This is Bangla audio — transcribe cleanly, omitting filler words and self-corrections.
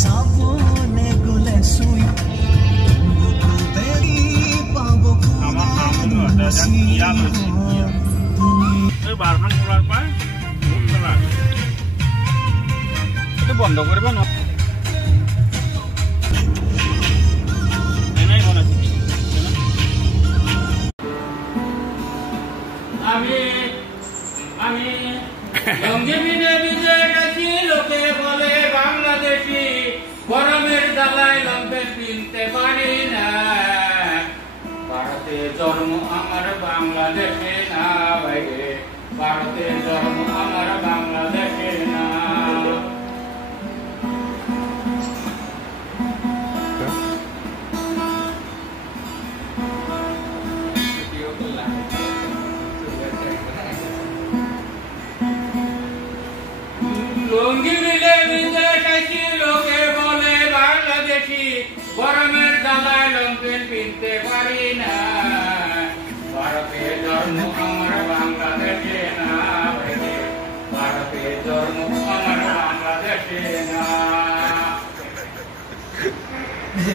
সাবনে গুলে শুই দেরি পাবো বারখান খোলার পর এটা বন্ধ করবে না আমি লঙ্গি বিনে বিজে গেছি লোকে বলে বাংলাদেশি গরমের জ্বালায় লঙ্গে কিনতে পারি না ভারতে জন্ম আমার বাংলাদেশে না বাইরে ভারতে জন্ম আমার বাংলাদেশে না লঙ্গি মিলে মিলে খাইছি লোকে বলে বাংলাদেশি গরমের জ্বালায় লঙ্গি কিনতে পারি না ভারতে জন্ম